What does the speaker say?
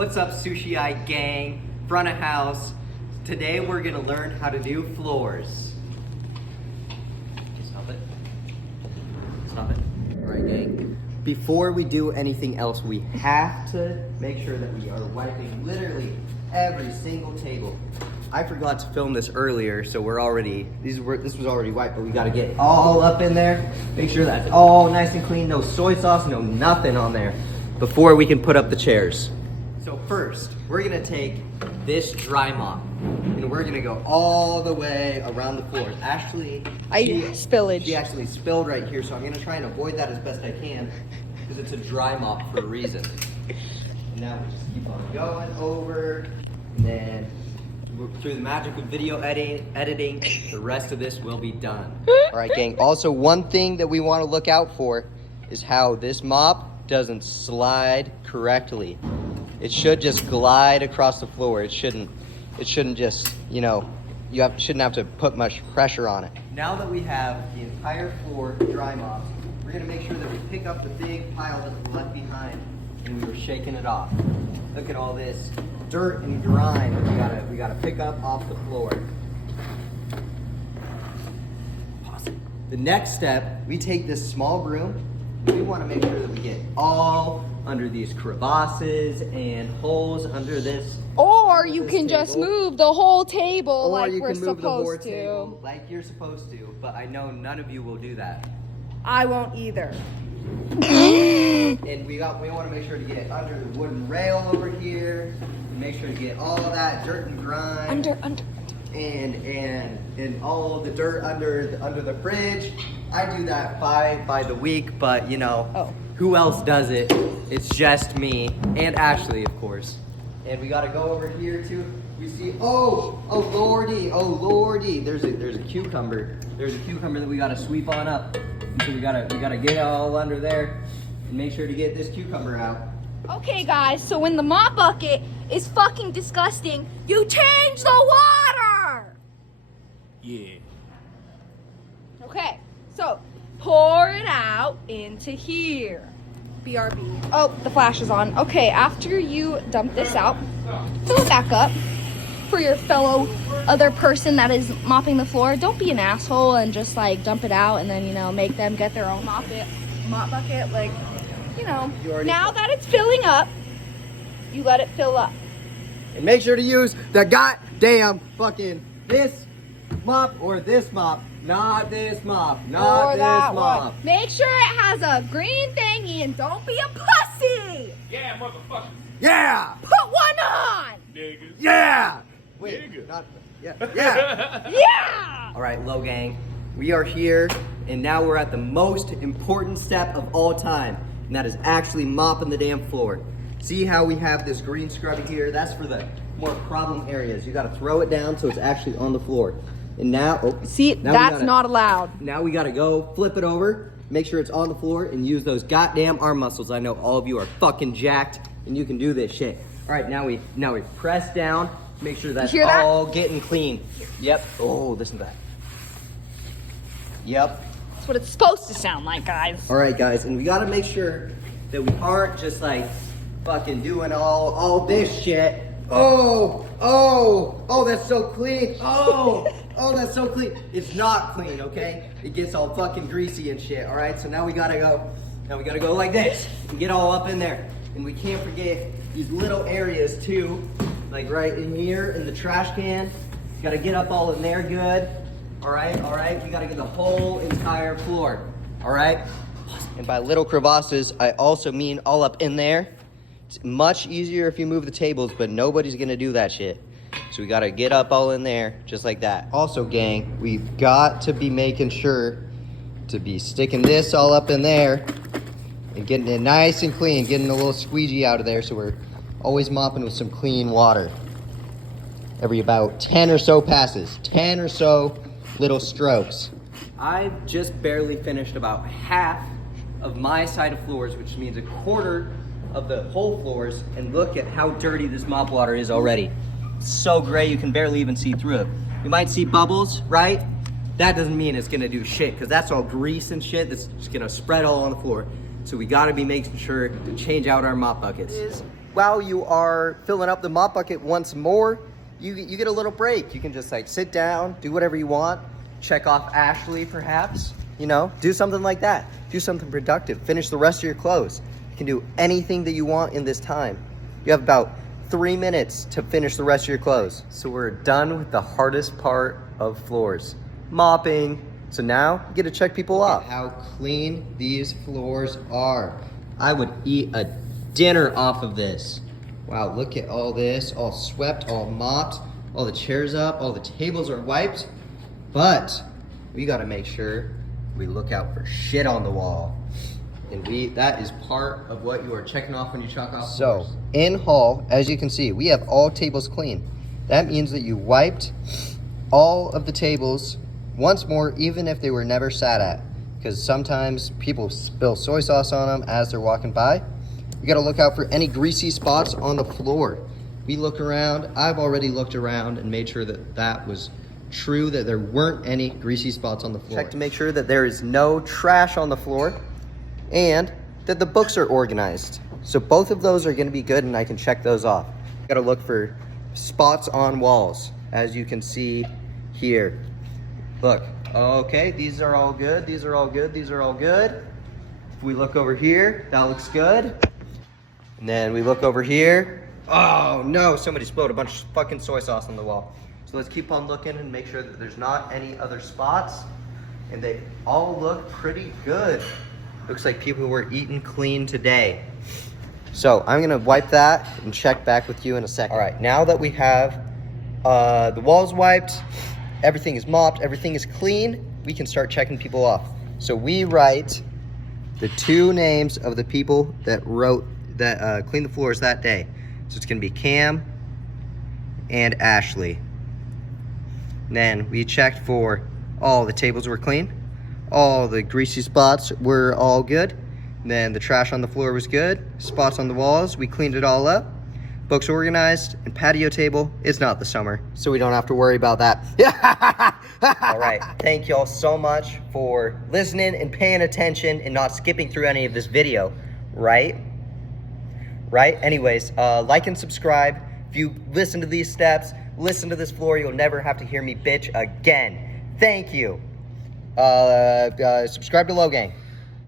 What's up, Sushi Eye gang? Front of house. Today we're gonna learn how to do floors. Stop it. Stop it. All right, gang. Before we do anything else, we have to make sure that we are wiping literally every single table. I forgot to film this earlier, so this was already wiped, but we gotta get all up in there. Make sure that's all nice and clean, no soy sauce, no nothing on there, before we can put up the chairs. So first, we're gonna take this dry mop, and we're gonna go all the way around the floor. Actually, spillage. She actually spilled right here, so I'm gonna try and avoid that as best I can, because it's a dry mop for a reason. And now we just keep on going over, and then through the magic of video editing, the rest of this will be done. All right, gang. Also, one thing that we want to look out for is how this mop doesn't slide correctly. It should just glide across the floor. It shouldn't just, you know, shouldn't have to put much pressure on it. Now that we have the entire floor dry mopped, we're gonna make sure that we pick up the big pile that we left behind and we were shaking it off. Look at all this dirt and grime that we gotta pick up off the floor. The next step, we take this small broom. We want to make sure that we get all under these crevasses and holes under this. Or you can just move the whole table like we're supposed to. Like you're supposed to, but I know none of you will do that. I won't either. And we want to make sure to get under the wooden rail over here. Make sure to get all of that dirt and grime. Under. And all of the dirt under the fridge. I do that by the week, but you know, who else does it? It's just me and Ashley, of course. And we gotta go over here too. We see, oh lordy, there's a cucumber. There's a cucumber that we gotta sweep on up. And so we gotta get it all under there and make sure to get this cucumber out. Okay, guys, so when the mop bucket is fucking disgusting, you change the water! Yeah. Okay, so pour it out into here. BRB. Oh, the flash is on. Okay, after you dump this out, fill it back up for your fellow other person that is mopping the floor. Don't be an asshole and just like dump it out and then, you know, make them get their own mop bucket. Like, you know, now that it's filling up, you let it fill up. And make sure to use the goddamn fucking this mop or this mop, not this mop, not this mop. Make sure it has a green thingy and don't be a pussy. Yeah, motherfuckers. Yeah. Put one on. Niggas. Yeah. Wait, Nigga. not yeah. Yeah. All right, Low Gang, we are here, and now we're at the most important step of all time, and that is actually mopping the damn floor. See how we have this green scrubby here? That's for the more problem areas. You gotta throw it down so it's actually on the floor. And now, that's not allowed. Now we gotta go flip it over, make sure it's on the floor, and use those goddamn arm muscles. I know all of you are fucking jacked, and you can do this shit. All right, now we press down, make sure that's all getting clean. Yep. Oh, listen to that. Yep. That's what it's supposed to sound like, guys. All right, guys, and we gotta make sure that we aren't just like fucking doing all this shit. Oh, that's so clean. Oh, that's so clean. It's not clean, okay? It gets all fucking greasy and shit. All right, so now we gotta go like this and get all up in there. And we can't forget these little areas too, like right in here in the trash can. Gotta get up all in there good. All right. We gotta get the whole entire floor. All right. And by little crevasses, I also mean all up in there. It's much easier if you move the tables, but nobody's gonna do that shit. So we gotta get up all in there, just like that. Also, gang, we've got to be making sure to be sticking this all up in there and getting it nice and clean, getting a little squeegee out of there so we're always mopping with some clean water. Every about 10 or so passes, 10 or so little strokes. I've just barely finished about half of my side of floors, which means a quarter of the whole floors, and look at how dirty this mop water is already. It's so gray you can barely even see through it. You might see bubbles, right? That doesn't mean it's gonna do shit, because that's all grease and shit that's just gonna spread all on the floor. So we gotta be making sure to change out our mop buckets. while you are filling up the mop bucket once more, you get a little break. You can just like sit down, do whatever you want, check off Ashley perhaps, you know, do something like that. Do something productive, finish the rest of your clothes. You can do anything that you want in this time. You have about 3 minutes to finish the rest of your clothes. So we're done with the hardest part of floors, mopping. So now you get to check people off. How clean these floors are. I would eat a dinner off of this. Wow, look at all this, all swept, all mopped, all the chairs up, all the tables are wiped. But we gotta make sure we look out for shit on the wall. And that is part of what you are checking off when you chalk off. So, in haul, as you can see, we have all tables clean. That means that you wiped all of the tables once more, even if they were never sat at. Because sometimes people spill soy sauce on them as they're walking by. You gotta look out for any greasy spots on the floor. We look around, I've already looked around and made sure that that was true, that there weren't any greasy spots on the floor. Check to make sure that there is no trash on the floor and that the books are organized. So both of those are gonna be good and I can check those off. Gotta look for spots on walls, as you can see here. Look, okay, these are all good, these are all good, these are all good. If we look over here, that looks good. And then we look over here. Oh no, somebody spilled a bunch of fucking soy sauce on the wall. So let's keep on looking and make sure that there's not any other spots. And they all look pretty good. Looks like people were eating clean today. So I'm gonna wipe that and check back with you in a second. All right, now that we have the walls wiped, everything is mopped, everything is clean, we can start checking people off. So we write the 2 names of the people that cleaned the floors that day. So it's gonna be Cam and Ashley. And then we checked for all the tables were clean, all the greasy spots were all good, and then the trash on the floor was good, spots on the walls, we cleaned it all up, books organized, and patio table, it's not the summer, so we don't have to worry about that. All right, thank y'all so much for listening and paying attention and not skipping through any of this video, right? Anyways, like and subscribe. If you listen to these steps, listen to this floor, you'll never have to hear me bitch again. Thank you. Subscribe to Low Gang.